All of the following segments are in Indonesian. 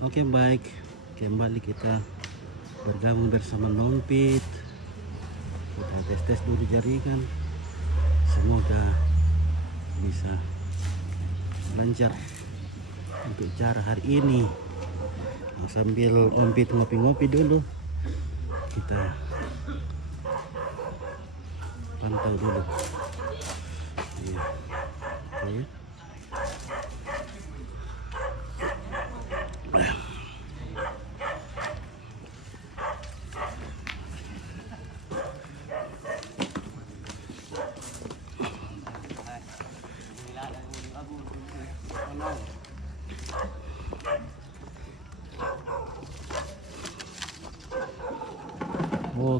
Oke, baik, kembali kita bergabung bersama Nompit. Kita tes dulu jaringan, semoga bisa lancar untuk cara hari ini. Nah, sambil Nompit ngopi-ngopi dulu, kita pantau dulu. Iya. Oke.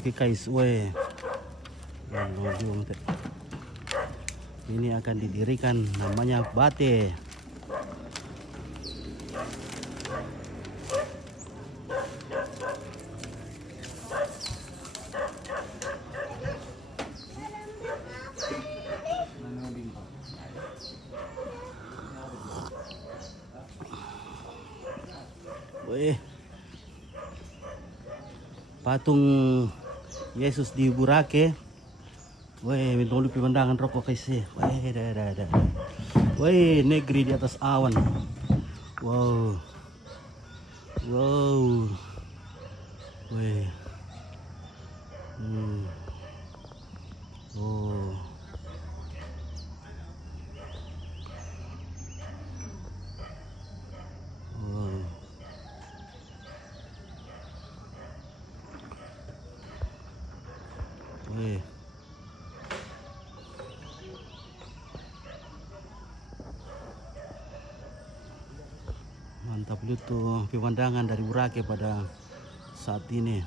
Oke guys, ini akan didirikan, namanya bate. Patung Yesus di Burake. Minum dulu pemandangan rokok guys. Negeri di atas awan. Wow. Oh. Mantap tuh pemandangan dari Burake pada saat ini.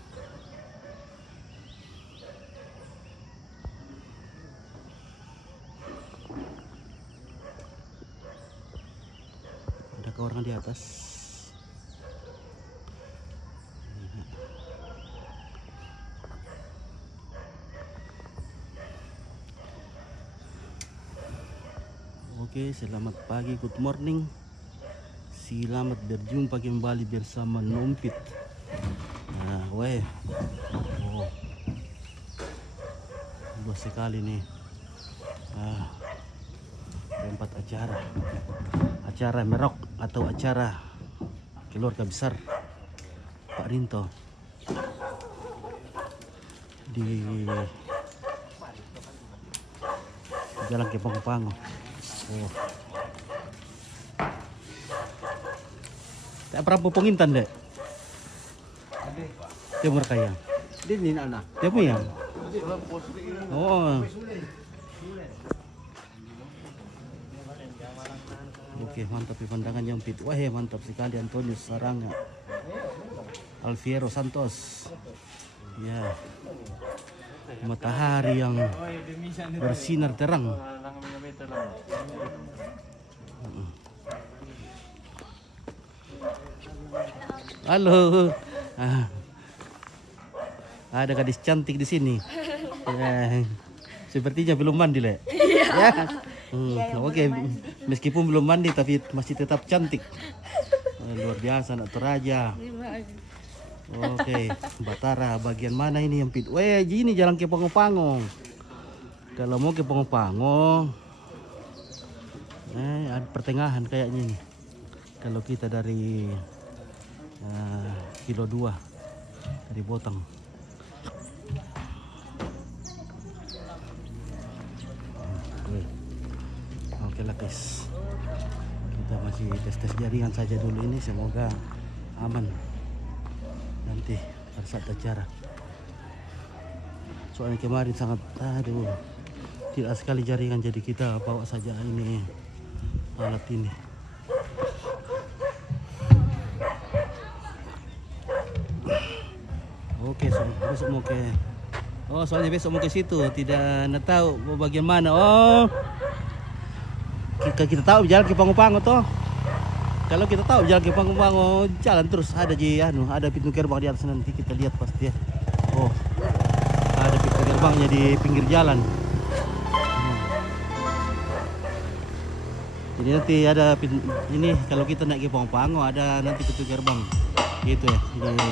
Ada orang di atas. Oke, selamat pagi, good morning. Selamat berjumpa kembali bersama Nompit. Luas sekali nih. Tempat acara merok atau acara keluarga besar Pak Rinto di Jalan Kepang-Pango. Tak pernah pengintan dek. Timur kaya. Dinin anak. Dia punya. Oh. Oke, mantap pemandangan yang pit. Mantap sekali Antonius Saranga. Alfiero Santos. Ya. Matahari yang bersinar terang. Halo. Ada gadis cantik di sini. Sepertinya belum mandi, Le. Iya. Oke, meskipun belum mandi tapi masih tetap cantik. Luar biasa anak Toraja. Oke, Batara bagian mana ini yang pit? Gini jalan ke Pango-Pango. Kalau mau ke Pango-Pango, ada pertengahan kayaknya nih. Kalau kita dari kilo 2 dari Botang. Oke lah guys, kita masih tes jaringan saja dulu ini, semoga aman nanti pada saat acara. Soalnya kemarin sangat tidak sekali jaringan, jadi kita bawa saja ini alat ini. Oke, besok mau ke. Soalnya besok mau ke situ, tidak tahu mau bagian mana. Kita tahu jalan ke Pango-Pango toh. Kalau kita tahu jalan ke Pango-Pango, jalan terus ada ada pintu gerbang di atas, nanti kita lihat pasti ya. Ada pintu gerbangnya di pinggir jalan. Jadi nanti ada ini kalau kita naik ke Pangpango ada nanti pintu gerbang gitu ya di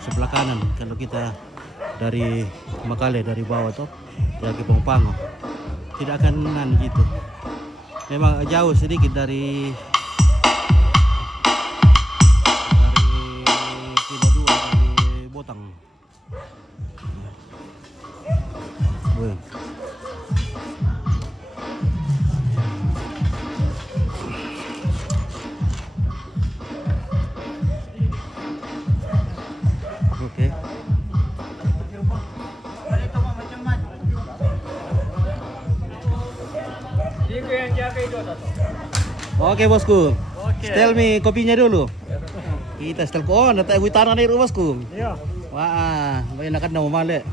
sebelah kanan kalau kita dari Makale dari bawah tuh ya ke Pangpango. Tidak kanan gitu. Memang jauh sedikit dari Kilo 2 dari Botang. Wih. Oke. Oke bosku. Setel mi kopinya dulu. Kita setel ko. Oh, natay huitanan na rin bosku. Iya. Wah, may nakad na umali.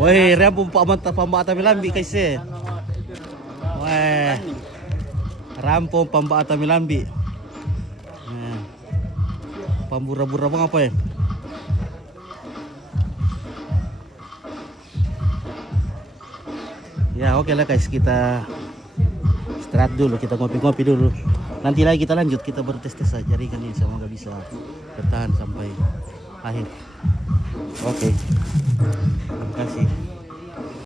Woi, rem pambata milambi kasi. Wah. Rampong pambata milambi. Pambura-bura bang apa ya? Ya oke lah guys, kita istirahat dulu, kita ngopi-ngopi dulu. Nanti lagi kita lanjut, kita bertes-tes saja jaringan ini semoga bisa bertahan sampai akhir. Oke. Terima kasih.